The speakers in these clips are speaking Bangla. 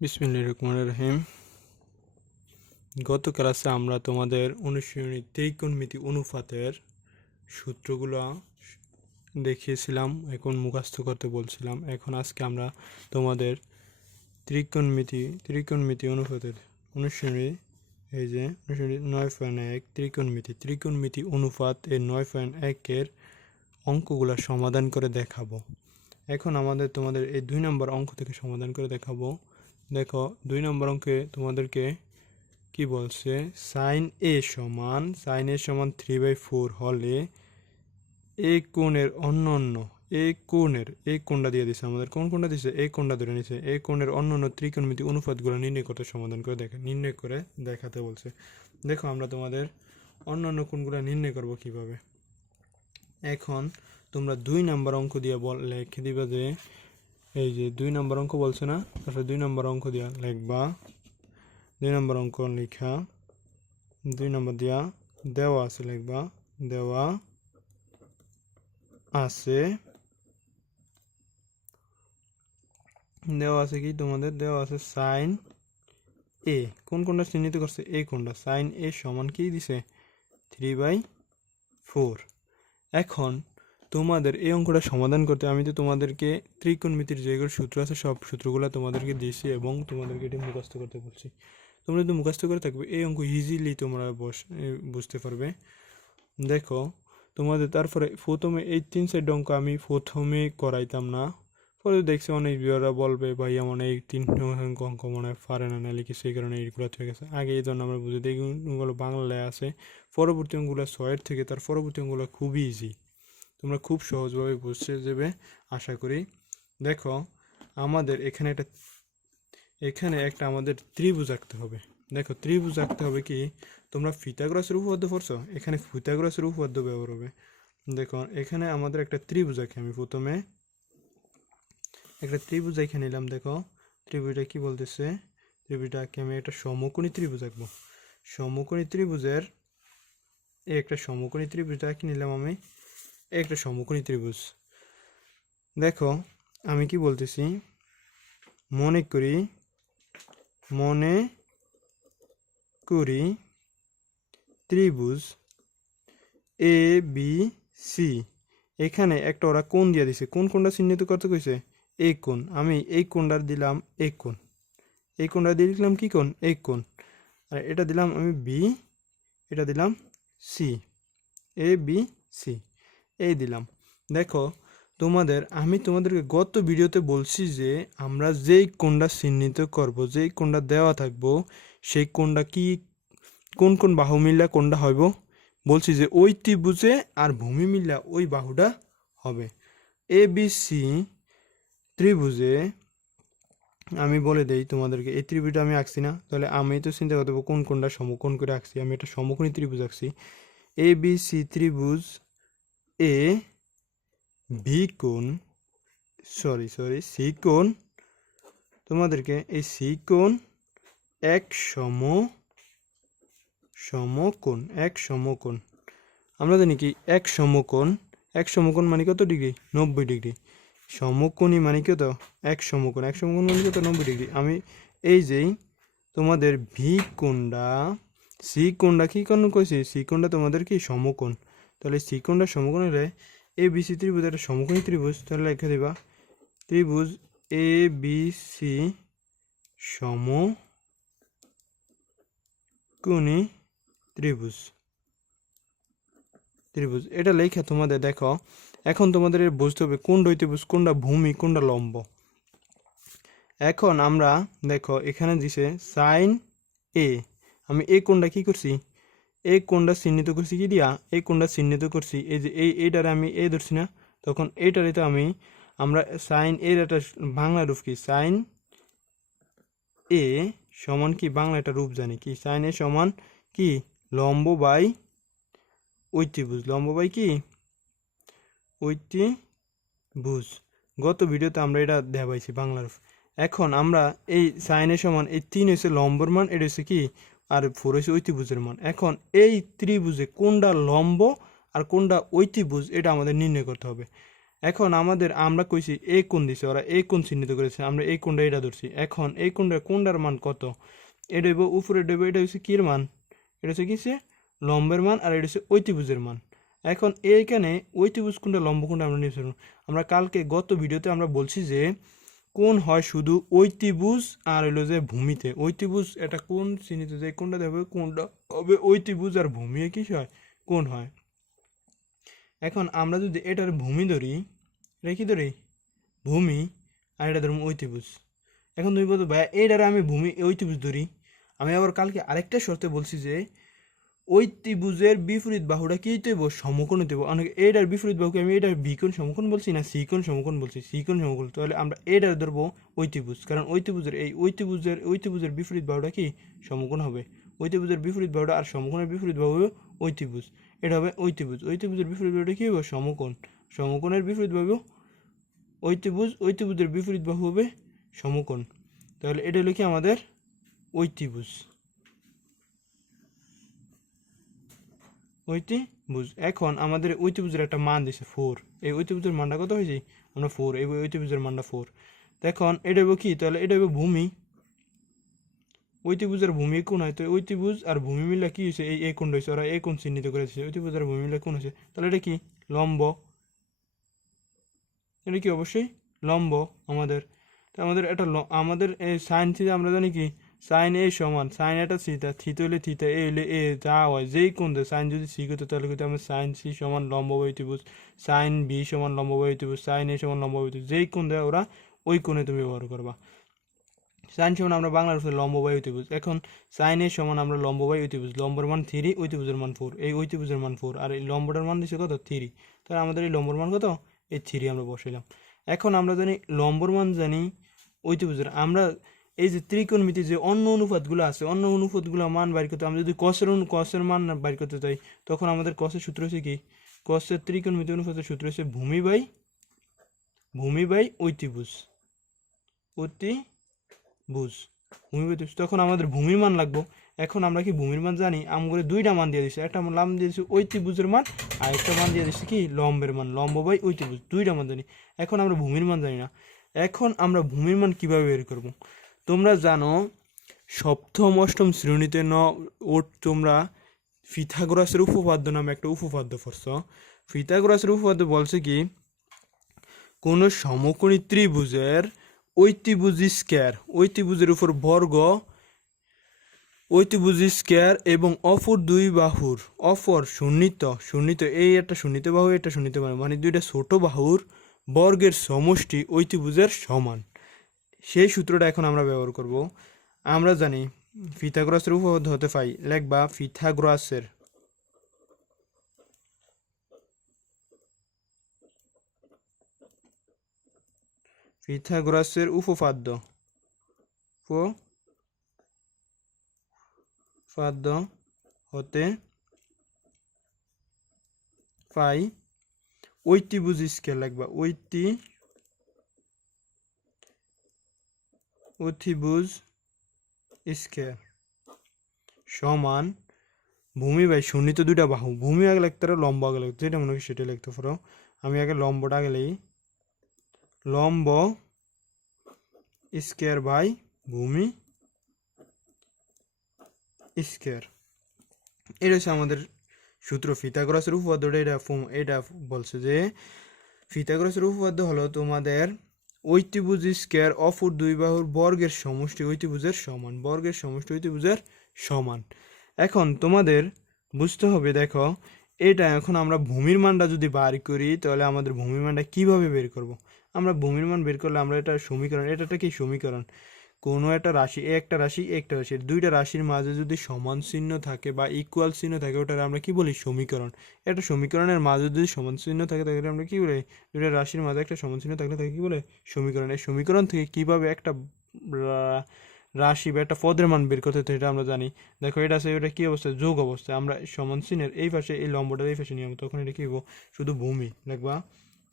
বিসমিল্লাহির রহমানির রহিম। গত ক্লাসে আমরা তোমাদের অনুশীলনী ত্রিকোণমিতি অনুপাতের সূত্রগুলো দেখিয়েছিলাম, এখন মুখস্থ করতে বলছিলাম। এখন আজকে আমরা তোমাদের ত্রিকোণমিতি ত্রিকোণমিতি অনুপাতের অনুশীলনী এই যে অনুশীলনী নয় পয়েন্ট এক ত্রিকোণমিতি ত্রিকোণমিতি অনুপাত এই নয় পয়েন্ট একের অঙ্কগুলো সমাধান করে দেখাবো। এখন আমাদের তোমাদের এই দুই নম্বর অঙ্ক থেকে সমাধান করে দেখাবো। দেখো, দুই নম্বর অঙ্কে তোমাদেরকে কি বলছে? সাইন এ সমান সাইন এ সমান থ্রি বাই ফোর হলে এই কোণের অন্য অন্য এই কোণের এই কোণটা দিয়ে দিছে আমাদের। কোন কোণটা দিছে? এই কোণটা ধরে নিছে। এই কোণের অন্য অন্য ত্রিকোণমিতি অনুপাতগুলো নির্ণয় করতে সমাধান করে দেখা নির্ণয় করে দেখাতে বলছে। দেখো, আমরা তোমাদের অন্য অন্য কোণগুলো নির্ণয় করব কীভাবে? এখন তোমরা দুই নাম্বার অঙ্ক দিয়ে বল লিখে দিবা যে এই যে দুই নম্বর অঙ্ক বলছে না? তারপরে দুই নম্বর অঙ্ক দিয়া লিখবা। দুই নম্বর অঙ্ক লেখা। দুই নম্বর দিয়া দেওয়া আছে লিখবা। দেওয়া আছে। দেওয়া আছে কি তোমাদের? দেওয়া আছে সাইন এ কোন কোনটা চিহ্নিত করছে? এই কোনটা? সাইন এ সমান কি দিছে? থ্রি বাই ফোর এখন তোমাদের এই অঙ্কটা সমাধান করতে আমি তো তোমাদেরকে ত্রিকোণমিতির যেগুলো সূত্র আছে, সব সূত্রগুলো তোমাদেরকে দিয়েছি এবং তোমাদেরকে এটি মুখস্থ করতে বলছি। তোমরা যদি মুখস্থ করে থাকবে, এই অঙ্ক ইজিলি তোমরা বস বুঝতে পারবে। দেখো, তোমাদের তারপরে প্রথমে এই তিন সাইড অঙ্ক আমি প্রথমে করাইতাম না। পরে দেখছি অনেক বিয়ারা বলবে, ভাই আমার এই তিন অঙ্ক অঙ্ক মনে হয় পারে না, নাহলে সেই কারণে এইগুলো হয়ে গেছে? আগে এই জন্য আমরা বুঝে ওগুলো বাংলায় আছে। পরবর্তী অঙ্কগুলো ছয়ের থেকে, তার পরবর্তী অঙ্কগুলো খুবই ইজি তোমরা খুব সহজভাবে বুঝতে যাবে আশা করি। দেখো, আমাদের এখানে একটা এখানে একটা আমাদের ত্রিভুজ আঁকতে হবে। দেখো, ত্রিভুজ আঁকতে হবে কি? তোমরা ফিতাগ্রাসের উপপাদ্য পড়ছো? এখানে ফিতাগ্রাসের উপপাদ্য ব্যবহার হবে। দেখো, এখানে আমাদের একটা ত্রিভুজ আঁকি আমি প্রথমে। একটা ত্রিভুজ এখানে নিলাম, দেখো। ত্রিভুজটা কি বলতেছে? ত্রিভুজটা আঁকি আমি একটা সমকোণী ত্রিভুজ আঁকবো। সমকোণী ত্রিভুজের এই একটা সমকোণী ত্রিভুজটা আঁকি নিলাম আমি। একটা সমকোণী ত্রিভুজ। দেখো, আমি কি বলতেছি? মনে করি মনে করি ত্রিভুজ এ বি সি এখানে একটা ওরা কোণ দিয়ে দিছে। কোন কোনটা চিহ্নিত করতে কইছে? এই কোণ। আমি এই কোণটার দিলাম এই কোণ। এই কোণটা দিয়ে দিলাম কি কোণ? এই কোণ। আর এটা দিলাম আমি বি এটা দিলাম সি এ বি সি এই দিলাম। দেখো, তোমাদের, আমি তোমাদেরকে গত ভিডিওতে বলছি যে, আমরা যেই কোনটা চিহ্নিত করব, যেই কোনটা দেওয়া থাকব, সেই কোনটা কি, কোন কোন বাহু মিল্লা কোনটা হইব, বলছি যে ওই ত্রিভুজে আর ভূমি মিল্লা ওই বাহুটা হবে। এ বি সি ত্রিভুজে, আমি বলে দেই তোমাদেরকে, এই ত্রিভুজটা আমি আঁকছি না, তাহলে আমি তো চিন্তা করতে কোন কোনটা সমকোণ করে আঁকছি, আমি একটা সমকোণী ত্রিভুজ আঁকছি। এ বি সি ত্রিভুজ এ, বি কোণ সরি সরি সি কোণ, তোমাদেরকে এই সি কোণ এক সম সমকোণ এক সমকোণ আমরা জানি কি এক সমকোণ এক সমকোণ মানে কত ডিগ্রি? নব্বই ডিগ্রি। সমকোণী মানে কত? এক সমকোণ এক সমকোণ মানে কত? নব্বই ডিগ্রি। আমি এই যেই তোমাদের ভি কোণটা সি কোণটা কি কোণ কইছি? সি কোণটা তোমাদের কি সমকোণ তাহলে সি কোণটা সমকোণ হলে এ বি সি ত্রিভুজ একটা সমকোণী ত্রিভুজ, তাহলে লিখে দিবা, ত্রিভুজ এ বি সি সমকোণী ত্রিভুজ। ত্রিভুজ, এটা লেখা তোমাদের, দেখো, এখন তোমাদের বুঝতে হবে, কোনটা ত্রিভুজ, কোনটা ভূমি, কোনটা লম্ব। এখন আমরা, দেখো, এখানে দিছে সাইন এ আমি এ কোনটা কি করছি? এই কোনটা চিহ্নিত করছি কি দিয়া? এই কোনটা চিহ্নিত করছি, এই যে এই এইটারে আমি এই ধরছি না। তখন এইটারে তো আমি আমরা সাইন এর একটা বাংলা রূপ কি? সাইন এ সমান কি? বাংলা একটা রূপ জানি কি? সাইন এ সমান কি? লম্ব বাই ওই ত্রিভুজ লম্ব বাই কি? ওই ত্রিভুজ গত ভিডিওতে আমরা এটা দেখাইছি বাংলার এখন আমরা এই সাইনের সমান এই তিন হচ্ছে লম্বর মান, এটা হচ্ছে কি? আর ফোর হচ্ছে ওই ত্রিভুজের মান। এখন এই ত্রিভুজে কোনটা লম্ব আর কোনটা ঐতিভুজ, এটা আমাদের নির্ণয় করতে হবে। এখন আমাদের, আমরা কইছি এই কোণ দিছে, ওরা এই কোণ চিহ্নিত করেছে, আমরা এই কোণটা এটা ধরছি। এখন এই কোণটা কোনটার মান কত? এটা হইব, উপরে দেবো এটা হচ্ছে কির মান? এটা হচ্ছে কিসে? লম্বের মান, আর এটা হচ্ছে ঐতিভুজের মান। এখন এইখানে ঐতিভুজ কোনটা, লম্ব কোনটা আমরা নিয়ে আমরা কালকে গত ভিডিওতে আমরা বলছি যে কোন হয় শুধু ঐতিভুজ আর হইল যে ভূমিতে? ঐতিভুজ এটা কোন চিহ্নিত যে কোনটা দেবে কোনটা হবে ঐতিভুজ আর ভূমি? কি হয়? কোন হয়? এখন আমরা যদি এটার ভূমি ধরি, এটা কি ধরি? ভূমি আর এটা ধরুন ঐতিভুজ এখন তুমি বলতো ভাই এটার আমি ভূমি ঐতিভুজ ধরি। আমি আবার কালকে আরেকটা শর্তে বলছি যে ঐতিভুজের বিপরীত বাহুটা কি হইতেব সমকোণ হইতেব অনেক এটার বিপরীত বাহুকে আমি এটার বিকোণ সমকোণ বলছি না সিকোণ সমকোণ বলছি? সিকোণ সমকোণ। তাহলে আমরা এটার ধরবো ঐতিভুজ কারণ ঐতিভুজের এই ঐতিভুজের ঐতিভুজের বিপরীত বাহুটা কি? সমকোণ হবে। ঐতিভুজের বিপরীত বাহুটা আর সমকোণের বিপরীত বাহু হবে ঐতিভুজ এটা হবে ঐতিভুজ ঐতিভুজের বিপরীত বাহুটা কী হবে সমকোণ। সমকোণের বিপরীত বাহু ঐতিভুজ ঐতিভুজের বিপরীত বাহু হবে সমকোণ। তাহলে এটা হলো কি আমাদের ঐতিভুজ ঐতিভুজ এখন আমাদের ঐতিভুজের একটা মান দিছে ফোর। এই ঐতিভুজের মানটা কত হয়েছে? আমরা ফোর। এই ঐতিভুজের মানটা ফোর। এখন এটা হবে কি? তাহলে এটা হবে ভূমি। ঐতিভুজের ভূমি কোন হয়? তো ঐতিভুজ আর ভূমি মিলে কি হয়েছে এই কোণ রয়েছে ওরা এই কোণ চিহ্নিত করেছে। ঐতিভুজ আর ভূমি মিলে কোন হয়েছে তাহলে এটা কি? লম্ব। এটা কি? অবশ্যই লম্ব আমাদের। তো আমাদের ল- আমাদের সাইন থিটা আমরা জানি কি? সাইন এ সমান, সাইন এটা থিটা থিতা হলে থিতা এ হলে এ, যা হয়, যেই দেয়, সাইন যদি সি করতে, তাহলে কিন্তু আমরা সাইন সি সমান লম্ব বৈতিভুজ সাইন বি সমান লম্ব বৈতিভুজ সাইন এ সমান লম্ব বৈতিভুজ যেই কোণ দেয় ওরা ওই কোণে তুমি ব্যবহার করবা। সাইন সমান আমরা বাংলার উপরে লম্ব বাই ঐতিভুজ এখন সাইন এর সমান আমরা লম্ব বাই ঐতিভুজ লম্বর মান থ্রি ঐতিভুজের মান ফোর, এই ঐতিভুজের মান ফোর, আর এই লম্বটার মান দিচ্ছে কত? থ্রি, তাহলে আমাদের এই লম্বর মান কত? এই থ্রি আমরা বসাইলাম। এখন আমরা জানি লম্বর মান জানি ঐতিভুজের আমরা এই যে ত্রিকোণমিতি যে অন্য অনুপাতগুলো আছে, অন্য অনুপাতগুলো মান বাইর করতে, আমরা যদি কসের অনু কসের মান বাইর করতে চাই তখন আমাদের কসের সূত্র হচ্ছে কি? কসের ত্রিকোণমিতি অনুপাতের সূত্র হচ্ছে ভূমি বাই ভূমি বাই ঐতিভুজ। অতিভুজ ভূমি বাই তখন আমাদের ভূমির মান লাগবো। এখন আমরা কি ভূমির মান জানি? আমগুলো দুইটা মান দিয়ে দিচ্ছি একটা নাম দিয়ে দিচ্ছি ঐতিভুজের মান, আর একটা মান দিয়ে দিচ্ছি কি? লম্বের মান, লম্ব বাই ঐতিভুজ। দুইটা মান জানি। এখন আমরা ভূমির মান জানি না। এখন আমরা ভূমির মান কীভাবে বের করব? তোমরা জানো, সপ্তম, অষ্টম শ্রেণীতে ন ওর তোমরা ফিথাগোরাসের উপপাদ্য নামে একটা উপপাদ্য পড়ছ। ফিথাগোরাসের উপপাদ্য বলছে কি, কোনো সমকোণী ত্রিভুজের ঐতিভুজ স্কয়ার, ঐতিভুজের উপর বর্গ, ঐতিভুজ স্কয়ার এবং অপর দুই বাহুর, অপর শূন্যিত শূন্যিত এই একটা শূন্যিত বাহু, এটা শূন্যিত বাহু মানে দুইটা ছোট বাহুর বর্গের সমষ্টি ঐতিভুজের সমান। সেই সূত্রটা এখন আমরা ব্যবহার করব। আমরা জানি ফিথাগোরাসের উপপাদ্য হতে পাই, লেখবা ফিথাগোরাসের ফিথাগোরাসের উপপাদ্য। উপপাদ্য হতে পাই ঐতিভুজ স্কেল লাগবা ঐতি অতিভুজ স্কেল সমান, ভূমি বাই শূন্যিত দুইটা বাহু। ভূমি আগে লিখতে পারো, লম্ব আগে লিখতে। যেটা মনে হয় সেটা লিখতে পারো। আমি আগে লম্বটা আগে লিখি। লম্ব স্কোয়ার বাই ভূমি স্কোয়ার। এটা হচ্ছে আমাদের সূত্র ফিতাগরাসের উপপাদ্যটা। এটা এটা বলছে যে, ফিতাগরাসের উপপাদ্য হলো তোমাদের ঐতিভুজ স্কোয়ার অপর দুই বাহুর বর্গের সমষ্টি ঐতিভুজের সমান, বর্গের সমষ্টি ঐতিভুজের সমান। এখন তোমাদের বুঝতে হবে, দেখো, এটা এখন আমরা ভূমির মানটা যদি বার করি, তাহলে আমাদের ভূমির মানটা কীভাবে বের করব? আমরা ভূমির মান বের করলে আমরা এটা সমীকরণ, এটাটা কি সমীকরণ? কোনো একটা রাশি একটা রাশি একটা রাশি, দুইটা রাশির মাঝে যদি সমান চিহ্ন থাকে বা ইকুয়াল চিহ্ন থাকে, ওটার আমরা কি বলি? সমীকরণ। একটা সমীকরণের মাঝে যদি সমান চিহ্ন থাকে তাহলে আমরা কি বলি? দুইটা রাশির মাঝে একটা সমান চিহ্ন থাকলে তাকে কি বলে? সমীকরণ। এই সমীকরণ থেকে কীভাবে একটা রাশি বা একটা পদের মান বের করতে হয় এটা আমরা জানি। দেখো, এটা আছে, এটা কি অবস্থা? যোগ অবস্থা। আমরা সমান চিহ্নের এই পাশে, এই লম্বটা এই পাশে নিয়ে তখন এটা কি হব শুধু ভূমি। দেখবা,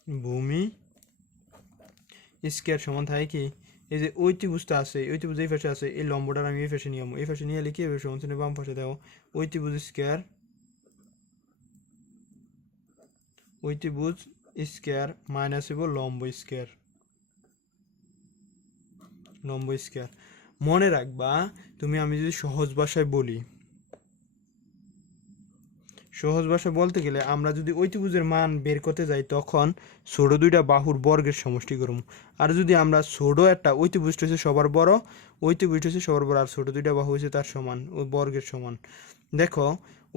ভূমি স্কোয়ার সমান থাকে কি? এই যে ওই ত্রিভুজটা আছে ওই ত্রিভুজ এই পাশে আছে এই লম্বটা আমি এই পাশে নিয়ে এই পাশে নিয়ে এলে কি হবে চিহ্নের বাম পাশে দেবো ত্রিভুজ স্কোয়ার ওই ত্রিভুজ স্কোয়ার মাইনাস হইব লম্ব স্কোয়ার লম্ব স্কোয়ার মনে রাখবা, তুমি আমি যদি সহজ ভাষায় বলি সহজ ভাষায় বলতে গেলে আমরা যদি ঐতিভুজের মান বের করতে যাই, তখন ছোট দুইটা বাহুর বর্গের সমষ্টি করব। আর যদি আমরা ছোট একটা ঐতিভুজটা হচ্ছে সবার বড় ঐতিভুজটা হচ্ছে সবার বড়, আর ছোট দুইটা বাহু হচ্ছে তার সমান, ও বর্গের সমান। দেখো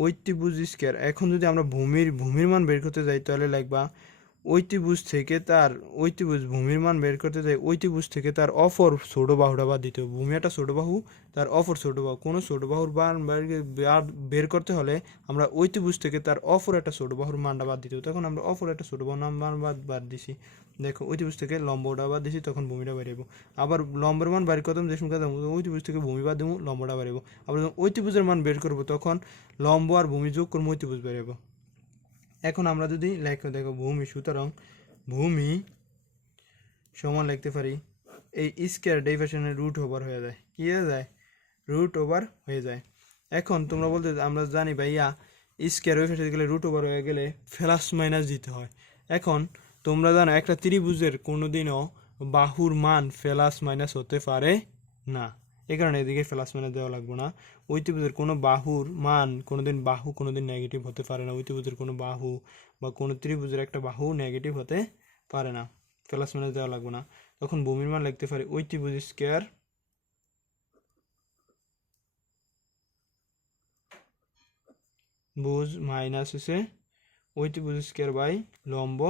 ঐতিভুজ স্কোয়ার, এখন যদি আমরা ভূমির ভূমির মান বের করতে যাই, তাহলে লাগবা ঐতিভুজ থেকে তার ঐতিভুজ ভূমির মান বের করতে যাই ঐতিভুজ থেকে তার অপর ছোট বাহুটা বাদ দিতে হবে। ভূমি একটা ছোট বাহু, তার অপর ছোট বাহু। কোনো ছোট বাহুর মান বের- করতে হলে আমরা ঐতিভুজ থেকে তার অপর একটা ছোট বাহুর মানটা বাদ দিতে হবে। তখন আমরা অপর একটা ছোট নাম মান বাদ বাদ দিছি। দেখো ঐতিভুজ থেকে লম্বটা বাদ দিছি, তখন ভূমিটা বেরোবো আবার লম্বের মান বের করতাম, যে করতাম ঐতিভুজ থেকে ভূমি বাদ দেবো লম্বটা বেরোবো আবার যখন ঐতিভুজের মান বের করব, তখন লম্ব আর ভূমি যোগ করব ঐতিভুজ বেরোবো এখন আমরা যদি লেখো, দেখো, ভূমি, সুতরাং ভূমি সমান লিখতে পারি, এই স্কোয়ার ডেভিশনের রুট ওভার হয়ে যায়। কি হয়ে যায়? রুট ওভার হয়ে যায়। এখন তোমরা বলতে, আমরা জানি ভাইয়া স্কোয়ার ওই গেলে রুট ওভার হয়ে গেলে প্লাস মাইনাস দিতে হয়। এখন তোমরা জানো, একটা ত্রিভুজের কোনোদিনও বাহুর মান প্লাস মাইনাস হতে পারে না। এই কারণে এদিকে প্লাস মাইনাস দেওয়া লাগবে না। ওই ত্রিভুজের কোনো বাহুর মান কোনোদিন বাহু, কোনোদিন নেগেটিভ হতে পারে না। ওই ত্রিভুজের কোনো বাহু বা কোনো ত্রিভুজের একটা বাহু নেগেটিভ হতে পারে না। প্লাস মাইনাস দেওয়া লাগবে না। তখন ভূমির মান লিখতে পারি ওই ত্রিভুজ স্কোয়ার বুজ মাইনাস হচ্ছে ওই ত্রিভুজ স্কোয়ার বাই লম্ব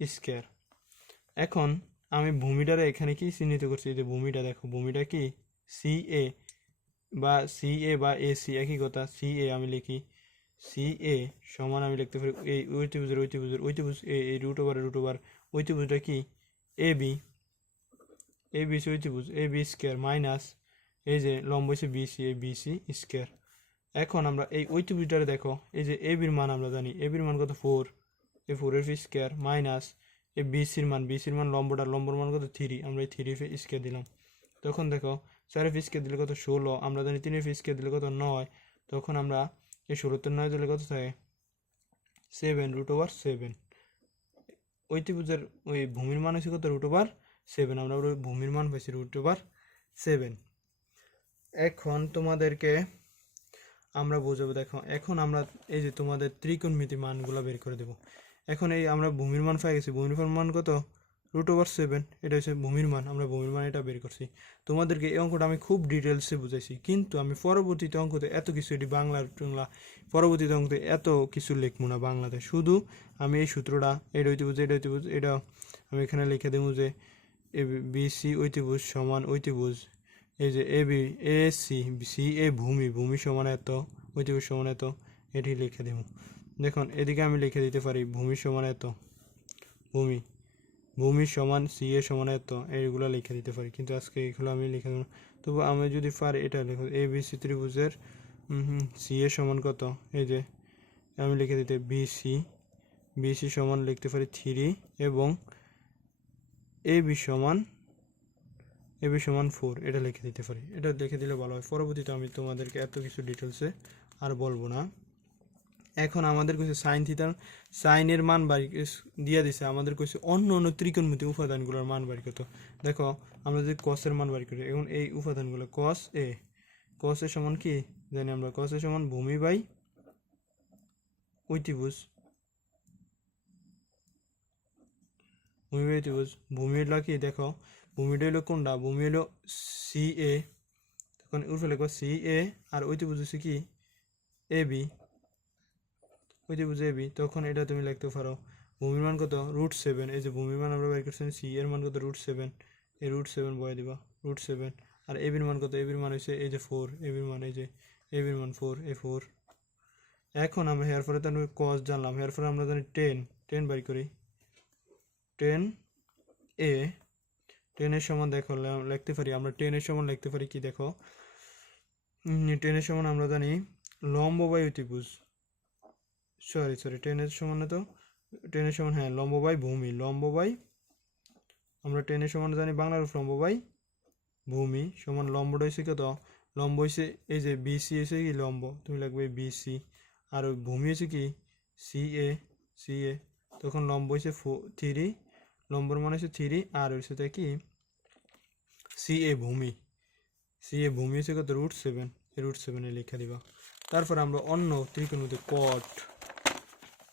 স্কোয়ার এখন আমি ভূমিটারে এখানে কি চিহ্নিত করছি? যে ভূমিটা দেখো, ভূমিটা কি? সি এ বা সি এ বা এ সি একই কথা। সি এ আমি লিখি। সি এ সমান আমি লিখতে পারি এই ত্রিভুজের ওই ত্রিভুজের এ এই রুট ওভার রুট ওভার ওই ত্রিভুজটা কি? A B A B C ওই ত্রিভুজ এ বি স্কোয়ার মাইনাস এই যে লম্ব হচ্ছে B C A B C square এখন আমরা এই ওই ত্রিভুজটারে দেখো, এই যে এ বির মান আমরা জানি। এ বির মান কত? ফোর এ ফোর এর স্কোয়ার মাইনাস এই বিসির মান বিসির মান লম্বটা, লম্বর মান কত? থ্রি আমরা এই থ্রি স্কোয়ার দিলাম। তখন দেখো চারের স্কোয়ার দিলে কত? ষোলো, আমরা জানি তিনের স্কোয়ার দিলে কত? নয়। তখন আমরা এই ষোলোতে নয় দিলে কত থাকে? সেভেন রুট ওভার সেভেন ওই ত্রিভুজের ওই ভূমির মান হয়েছে কত? রুট ওভার সেভেন আমরা ওই ভূমির মান পাইছি রুট ওভার সেভেন এখন তোমাদেরকে আমরা বোঝাবো, দেখো, এখন আমরা এই যে তোমাদের ত্রিকোণমিতি মানগুলো বের করে দেবো। এখন এই আমরা ভূমির মান পাই গেছি। ভূমির মান কত? রুট ওভার সেভেন এটা হচ্ছে ভূমির মান। আমরা ভূমির মান এটা বের করছি। তোমাদেরকে এই অঙ্কটা আমি খুব ডিটেলসে বুঝাইছি। কিন্তু আমি পরবর্তীতে অঙ্কতে এত কিছু, এটি বাংলা টংলা পরবর্তীতে অঙ্কতে এত কিছু লিখব না বাংলাতে। শুধু আমি এই সূত্রটা, এটা ঐতিভুজ এটা ঐতিভুজ এটা আমি এখানে লিখে দেবো যে এ বি সি ঐতিভুজ সমান ঐতিভুজ এই যে A, B, A, C C, A, ভূমি ভূমি সমান এত ঐতিভুজ সমান এত, এটি লিখে দেবো। দেখুন, এদিকে আমি লিখে দিতে পারি ভূমি সমান এত, ভূমি ভূমি সমান সি এ সমান এত, এইগুলো লিখে দিতে পারি। কিন্তু আজকে এগুলো আমি লিখে দেবো। তবু আমি যদি পারি এটা লিখো এ বি সি ত্রিভুজের সি এ সমান কত? এই যে, আমি লিখে দিতে বি সি বি সি সমান লিখতে পারি থ্রি এবং এ বি সমান এ বি সমান ফোর এটা লিখে দিতে পারি। এটা লিখে দিলে ভালো হয়। পরবর্তীতে আমি তোমাদেরকে এত কিছু ডিটেলসে আর বলব না। এখন আমাদের কাছে সাইন থিতার সাইনের মান বাড়ি দিয়ে দিছে। আমাদের কাছে অন্য অন্য ত্রিকোণমিতি উপাদানগুলোর মান বাড়ি কত? দেখো, আমরা যদি কসের মান বাড়ি করি, এখন এই উপাদানগুলো কস এ কস এর সমান কি? জানি আমরা কস এর সমান ভূমি বাই ঐতিভুজ। ভূমি বাই ঐতিভুজ। ভূমি হলো কি? দেখো, ভূমিটা হলো কোনটা? ভূমি হলো সি এ তখন উর্ফে লেখো সি এ আর ঐতিভুজ হচ্ছে কি? এ বি ওই যে এবি তখন এটা তুমি লিখতে পারো। ভূমির মান কত? রুট সেভেন এই যে ভূমির মান আমরা বের করছি সি এর মান কত? রুট সেভেন এই রুট সেভেন বয়ে দিবা রুট সেভেন আর এবির মান কত? এবির মান হয়েছে এই যে ফোর এবির মান এই যে এবির মান ফোর এ ফোর এখন আমরা হেয়ার ফলে তার কস জানলাম। হেয়ার ফলে আমরা জানি টেন টেন বাই করি। টেন এ টেনের সমান দেখো লিখতে পারি। আমরা টেনের সমান লিখতে পারি কি দেখো? টেনের সমান আমরা জানি লম্ব বাই অতিভুজ সরি সরি টেনের সমান তো টেনের সমান হ্যাঁ লম্ব বাই ভূমি লম্ব বাই আমরা টেনের সমান জানি বাংলার লম্ব বাই ভূমি, সমান লম্বটা হয়েছে কত? লম্ব হয়েছে এই যে বিসি হয়েছে কি লম্ব? তুমি লাগবে বিসি আর ভূমি হয়েছে কি? সি এ সি এ তখন লম্ব হয়েছে ফো থ্রি লম্বর মান হচ্ছে থ্রি আর হচ্ছে তাই কি? সি এ ভূমি সি এ ভূমি হচ্ছে কত? রুট সেভেন রুট সেভেনে লিখে দিবা। তারপর আমরা অন্য ত্রিকোণমিতি কট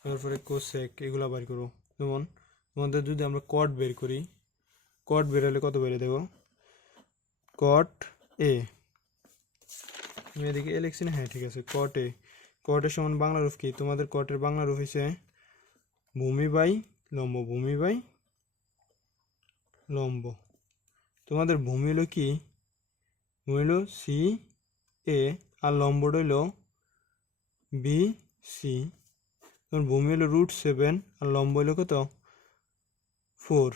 তারপরে কোসেক, এগুলো বের করব। যেমন, তোমাদের যদি আমরা কট বের করি কট বের হলে কত বেড়ে দেবো কট এ এদিকে এ লিখছি না হ্যাঁ ঠিক আছে কট এ কটের সমান বাংলা রূপ কি? তোমাদের কটের বাংলা রূপ হয়েছে ভূমি বাই লম্ব, ভূমি বাই লম্ব। তোমাদের ভূমি হলো কি? ভূমি হলো সি এ আর লম্বটা হইল বি সি তোমার ভূমি হলো রুট সেভেন আর লম্ব হলো কত? ফোর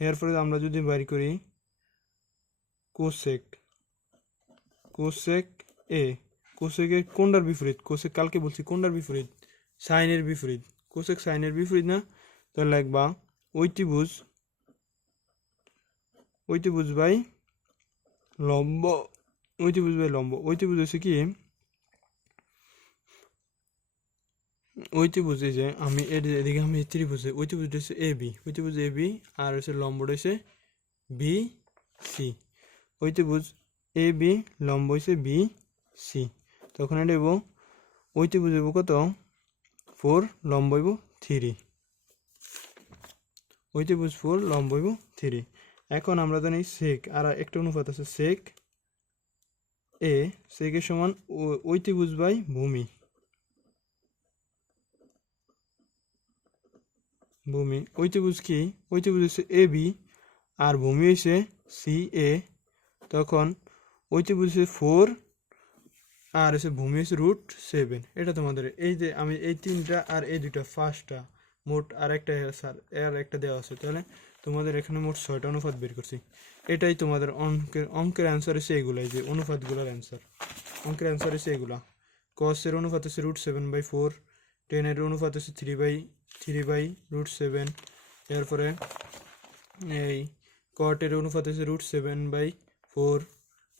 এরপরে আমরা যদি বাড়ি করি কোসেক কোসেক এ কোসেকের কোনটার বিপরীত? কোসেক কালকে বলছি, কোনটার বিপরীত? সাইনের বিপরীত। কোসেক সাইনের বিপরীত না? তাহলে লিখবা, ঐতিভুজ ঐতিভুজ বাই লম্ব, ঐতিভুজ বাই লম্ব। ঐতিভুজ হচ্ছে কি? ঐতিভুজ এই যে আমি এর এদিকে আমি ত্রিভুজ ঐতিভুজ হচ্ছে এ বি ঐতিভুজ এ বি আর হচ্ছে লম্বটা হচ্ছে বি সি ঐতিভুজ এ বি লম্ব হচ্ছে বি সি তখন এটা হইব ঐতিভুজ হইব কত? ফোর লম্ব হইব থ্রি ঐতিভুজ ফোর লম্ব হইব থ্রি এখন আমরা জানি সেক আর একটা অনুপাত আছে সেক এ সেকের সমান ও- ঐতিভুজ বাই ভূমি। ভূমি। ঐতিভুজ কি? ঐতিভুজ হচ্ছে এ বি আর ভূমি হচ্ছে সি এ তখন ঐতিভুজ হচ্ছে ফোর আর হচ্ছে ভূমি হচ্ছে রুট সেভেন এটা তোমাদের, এই যে আমি এই তিনটা আর এই দুটা ফার্স্টটা মোট আর একটা স্যার আর একটা দেওয়া আছে। তাহলে তোমাদের এখানে মোট ছয়টা অনুপাত বের করছি। এটাই তোমাদের অঙ্কের অঙ্কের অ্যান্সার হচ্ছে এগুলাই যে অনুপাতগুলোর অ্যান্সার অঙ্কের অ্যান্সার হচ্ছে এগুলা। কসের অনুপাত হচ্ছে রুট সেভেন বাই ফোর টেনের অনুপাত হচ্ছে three by three by root seven. এরপরে এই কটের অনুপাত হচ্ছে রুট সেভেন বাই ফোর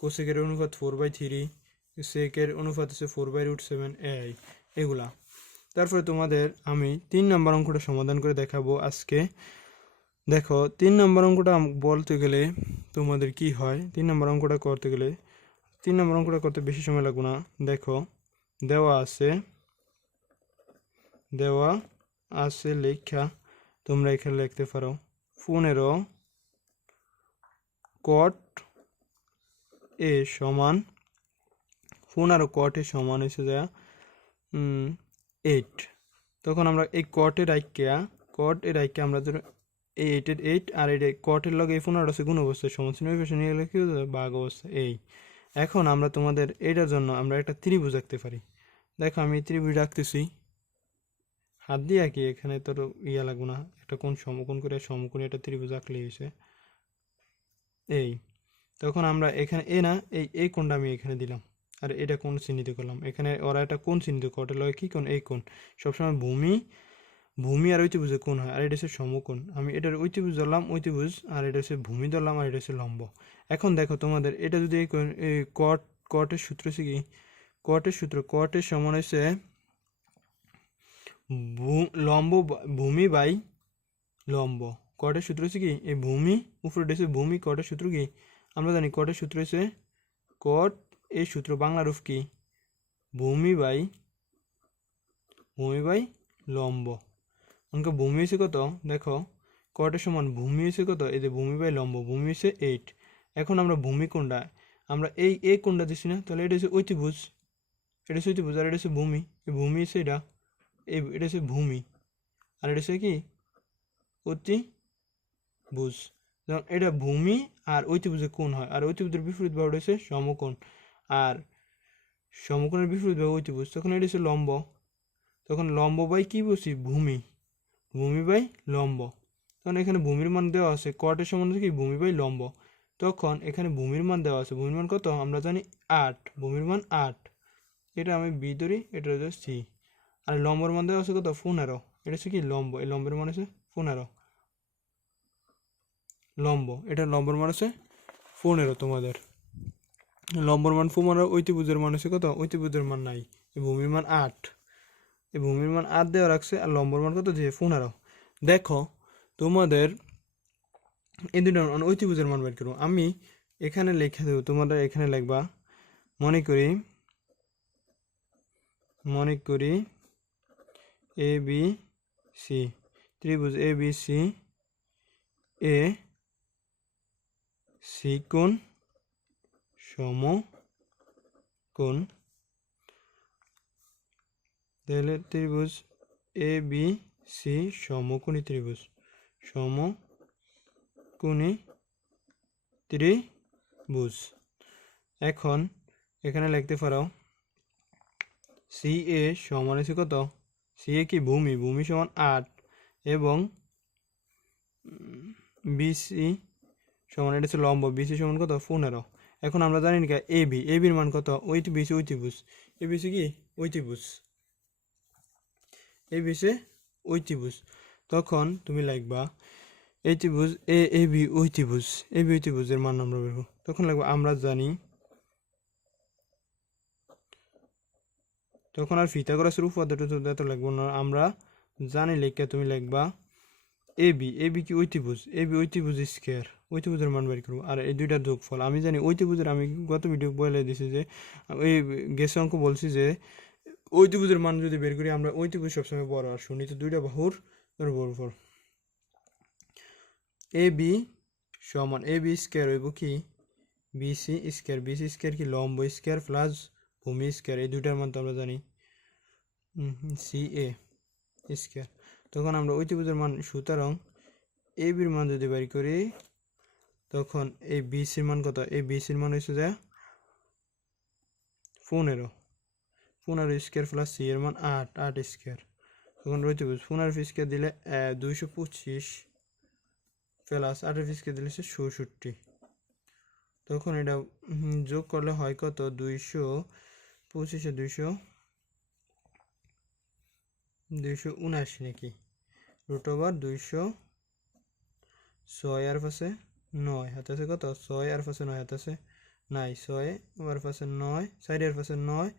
কোসেকের অনুপাত ফোর বাই থ্রি সেকের অনুপাত হচ্ছে ফোর বাই রুট সেভেন এই এগুলা। তারপরে তোমাদের আমি তিন নম্বর অঙ্কটা সমাধান করে দেখাবো আজকে। দেখো, তিন নম্বর অঙ্কটা বলতে গেলে তোমাদের কি হয়? তিন নম্বর অঙ্কটা করতে গেলে, তিন নম্বর অঙ্কটা করতে বেশি সময় লাগবে না। দেখো, দেওয়া আছে, দেওয়া আছে, লেখা তোমরা এখানে লিখতে পারো। পনেরো কট এ সমান, পনেরো কট এ সমান হয়েছে যা এইট তখন আমরা এই কটের আইকিয়া কট এর আইকিয়া আমরা ধরো এই এইটের এইট আর এটা কটের লগে এই পনেরো আছে গুণ অবস্থায় সমান পাশে নিয়ে গেলে কি যাবে বাঘ অবস্থা এই এখন আমরা তোমাদের এইটার জন্য আমরা একটা ত্রিভুজ আঁকতে পারি। দেখো আমি ত্রিভুজ আঁকতেছি। হাত দিয়ে আঁকি, এখানে তোর ইয়া লাগবে না। একটা কোন সমকোণ করে সমকোণ একটা ত্রিভুজ আঁকলে হয়েছে। এই, তখন আমরা এখানে এ না, এই এই কোণটা আমি এখানে দিলাম। আর এটা কোন চিহ্নিত করলাম। এখানে ওরা এটা কোন চিহ্নিত করে লয় কি কোন এই কোণ। সবসময় ভূমি ভূমি আর ঐতিভুজে কোণ হয়। আর এটা হচ্ছে সমকোণ। আমি এটার ঐতিভুজ ধরলাম, ঐতিভুজ, আর এটা হচ্ছে ভূমি ধরলাম, আর এটা হচ্ছে লম্ব। এখন দেখো তোমাদের, এটা যদি এই কট কটের সূত্র হচ্ছে কি? কটের সূত্র কটের সমান হচ্ছে লম্ব ভূমি বাই লম্ব। কটের সূত্র হচ্ছে কি? এই ভূমি, উপরে হচ্ছে ভূমি, কটের সূত্র কি? আমরা জানি কটের সূত্র হচ্ছে কট। এই সূত্র বাংলা রূপ কি? ভূমি বাই ভূমি বাই লম্ব। অঙ্ক ভূমি হচ্ছে কত? দেখো, কটের সমান ভূমি হচ্ছে কত? এই যে ভূমি বাই লম্ব, ভূমি হচ্ছে এইট এখন আমরা ভূমি কোনটা? আমরা এই এ কোনটা দিচ্ছি না? তাহলে এটা হচ্ছে ঐতিভুজ। এটা হচ্ছে ঐতিভুজ আর এটা হচ্ছে ভূমি। এই ভূমি হচ্ছে এটা। এটা হচ্ছে ভূমি। আর এটা হচ্ছে কি? অতি বুঝ যেমন এটা ভূমি আর ঐতিভুজে কোণ হয়। আর ঐতিভুজের বিপরীত ভাবে হচ্ছে সমকোণ। আর সমকোণের বিপরীত ভাবে ঐতিভুজ তখন এটা হচ্ছে লম্ব। তখন লম্ব বাই কি বলছি ভূমি। ভূমি বাই লম্ব। তখন এখানে ভূমির মান দেওয়া আছে। কটের হচ্ছে কি? ভূমি বাই লম্ব। তখন এখানে ভূমির মান দেওয়া আছে। ভূমির মান কত? আমরা জানি আট। ভূমির মান আট। এটা আমি বি ধরি, এটা হচ্ছে সি। আর লম্বর দেওয়া আছে কত? পনেরো এটা হচ্ছে কি? লম্ব। এই লম্বের মান হচ্ছে পনেরো লম্ব। এটা লম্বর মান হচ্ছে পনেরো তোমাদের। লম্বর মান পনেরো ঐতিভুজের মান হচ্ছে কত? ঐতিভুজের মান নাই। এই ভূমির মান আট। এই ভূমির মান আট দেওয়া রাখছে আর লম্বর মান কত? যে পনেরো দেখো, তোমাদের এই দুটো ঐতিভুজের মান বের করব। আমি এখানে লিখে দেবো তোমরা এখানে লিখবা। মনে করি মনে করি এ বি সি ত্রিভুজ A B C A C কোণ সম কোণ তাহলে ত্রিভুজ এ বি সি সমকোণী ত্রিভুজ সমকোণী ত্রিভুজ এখন এখানে লিখতে পারো সি এ সমান কত? সি এ কি? ভূমি। ভূমি সমান আট। এবং বিসি সমান, এটা হচ্ছে লম্ব। বিসি সমান কত? পনেরো। এখন আমরা জানি না এ বি। এ বির মান কত? ওই বিসি ওই ত্রিভুজ এ বিসি কি? ওই ত্রিভুজ এ বিসে ওই ত্রিভুজ তখন তুমি লিখবা এই ত্রিভুজ এ এ বি ওই ত্রিভুজ এ বি ওই ত্রিভুজের মান আমরা বের তখন লাগবে আমরা জানি তখন আর ফিতাগোরাসের উপাদানটা তো এত লাগবো না। আমরা জানি লেখা তুমি লিখবা এ বি এ বি কি ওই ত্রিভুজ এ বি ওই ত্রিভুজ স্কোয়ার। ওই ত্রিভুজের মান বের করব। আর এই দুইটার যোগফল। আমি জানি ওই ত্রিভুজের আমি গত ভিডিও বলে দিছি যে ওই গেছে অঙ্ক বলছি যে ওই ত্রিভুজের মান যদি বের করি, আমরা ওই ত্রিভুজ সবসময় বড় আর শুনি। তো দুইটা বাহুর বড় এ বি সমান, এ বি স্কোয়ার হইব কি? BC square. বিসি স্কোয়ার কি লম্ব স্কোয়ার প্লাস ভূমি স্কোয়ার এই দুইটার মান তো আমরা জানি সি এ স্কোয়ার তখন আমরা ওই ত্রিভুজের মান, সুতরাং এ বির মান যদি বের করি, তখন এই বিসির মান কত? এই বিসির মান হচ্ছে যে পনেরো। পনেরো স্কোয়ার প্লাস সি এর মান আট আট স্কোয়ার তখন রইতে বুঝ পনেরো স্কোয়ার দিলে দুইশো পঁচিশ প্লাস আটের স্কোয়ার দিলে চৌষট্টি। তখন এটা যোগ করলে হয় কত? দুইশো পঁচিশে দুইশো দুইশো উনআশি নাকি? রুট ওভার দুইশো, ছয় আর পাশে নয় হাতে আছে কত? ছয় আর পাশে নয় হাতে আছে নাই, ছয় আর পাশে নয়, চারি পাশে নয়,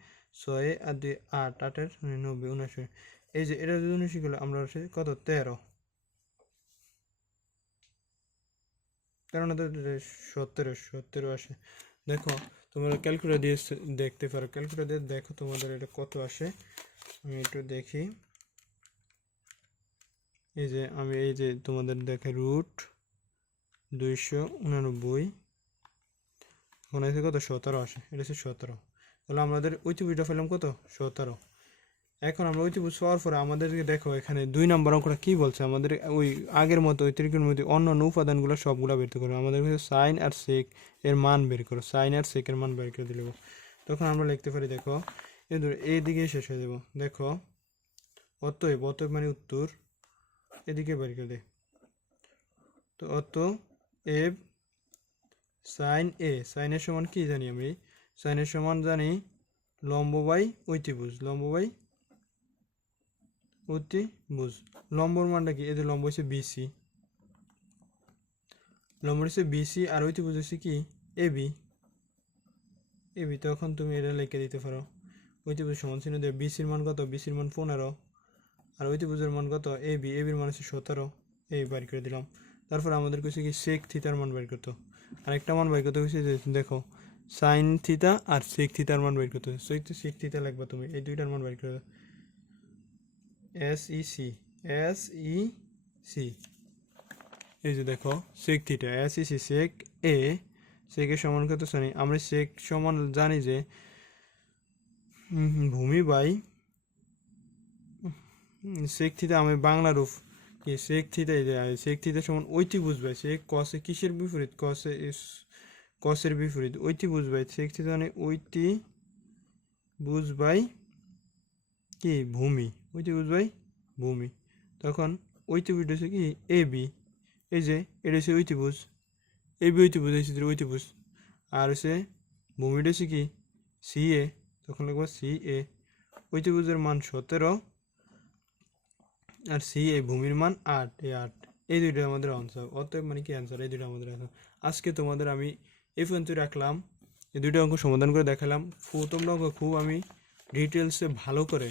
ছয় আর দুই আট, আটের নব্বই উনআশি এই যে এটা যদি উনআশি করলে আমরা হচ্ছে কত? তেরো। তেরো না তো সতেরো সতেরো আসে। দেখো তোমরা ক্যালকুলেটর দিয়ে দেখতে পারো। ক্যালকুলেটর দিয়ে দেখো তোমাদের এটা কত আসে। আমি একটু দেখি। এই যে, আমি এই যে তোমাদের দেখে রুট দুইশো উনানব্বই। এখন আছে কত? সতেরো আসে। এটা হচ্ছে সতেরো। তাহলে আমাদের ওই ছবিটা ফেললাম কত? সতেরো। এখন আমরা ঐতিহ্য পাওয়ার পরে আমাদেরকে দেখো, এখানে দুই নম্বর অঙ্কটা কি বলছে? আমাদের ওই আগের মতো ওই ত্রিকোণমিতি অন্য অন্য উপাদানগুলো সবগুলো বের করো। আমাদের সাইন আর সেক এর মান বের করো। সাইন আর সেকের মান বের করে দিলে তখন আমরা লিখতে পারি, দেখো, এই ধরো, এই শেষ হয়ে যাব। দেখো, অতএব অতএব মানে উত্তর, এদিকে বের করে দে। তো অত এব সাইন এ সাইনের সমান কি জানি আমি? সাইনের সমান জানি লম্ব বাই ঐতিভুজ। লম্ব বাই ঐতিভুজ লম্বর মানটা কি? এদের লম্ব হচ্ছে বিসি। লম্ব হচ্ছে বিসি আর ঐতিভুজ হচ্ছে কি? এবি এবি তখন তুমি এটা লিখে দিতে পারো। ঐতিভুজ সমান চিহ্ন দেবে বিসির মান কত? বিসির মান পনেরো। আর ঐতিভুজের মান কত? এ বি। এ বির মান হচ্ছে সতেরো। এই বাইর করে দিলাম। তারপর আমাদের কাছে কি সেক থিতার মান বাইর করতো। আরেকটা মান বাইর করতে হচ্ছে যে, দেখো সাইন থিতা আর সেক থিতার মান বাইর করতে। সেক সেক থিতা লাগবে তুমি। এই দুইটার মান বাইর করে S E C S E C এই যে দেখো sec theta S E C sec A সেকের সমান কত জানি? আমরা সেক সমান জানি যে ভূমি বাই শেখ থিতা আমি বাংলা রূপ কি যে আয়, শেখ থিতা সমান ওইটি বুঝবে শেখ কসে কিসের বিপরীত? কসে কসের বিপরীত। ওইটি বুঝবে শেখ থিতা মানে ওইটি বুঝবাই কি ভূমি। ওইটি বুঝবাই ভূমি। তখন বুঝ হচ্ছে কি? A, B. এই যে, এটা হচ্ছে বুঝ। এ, বি বুঝ হচ্ছে ওইটি বুঝ। আর হচ্ছে ভূমিটা হচ্ছে কি? C, A. তখন লিখব সি, এ। বুঝের মান সতেরো। আর সি, এ ভূমির মান আট। এ আট। এই দুইটা আমাদের আনসার অতএব মানে কি অ্যান্সার এই দুইটা আমাদের অ্যান্সার আজকে তোমাদের আমি এই পর্যন্ত রাখলাম। এই দুইটা অঙ্ক সমাধান করে দেখালাম। প্রথম অঙ্ক খুব আমি ডিটেলসে ভালো করে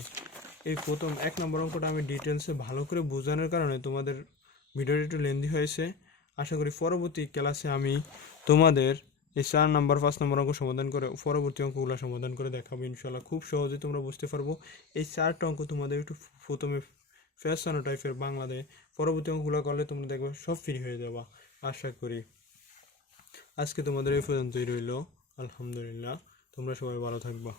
এই প্রথম এক নম্বর অঙ্কটা আমি ডিটেলসে ভালো করে বোঝানোর কারণে তোমাদের ভিডিওটা একটু লেন্দি হয়েছে। আশা করি পরবর্তী ক্লাসে আমি তোমাদের এই চার নাম্বার পাঁচ নম্বর অঙ্ক সমাধান করে পরবর্তী অঙ্কগুলো সমাধান করে দেখাবো। ইনশাল্লাহ খুব সহজে তোমরা বুঝতে পারব। এই চারটা অঙ্ক তোমাদের একটু প্রথমে ফ্যাশন টাইপের বাংলাতে পরবর্তী অঙ্কগুলো করলে তোমরা দেখবে সব ফ্রি হয়ে যাবা, আশা করি। আজকে তোমাদের এই পর্যন্তই রইল। আলহামদুলিল্লাহ। তোমরা সবাই ভালো থাকবা।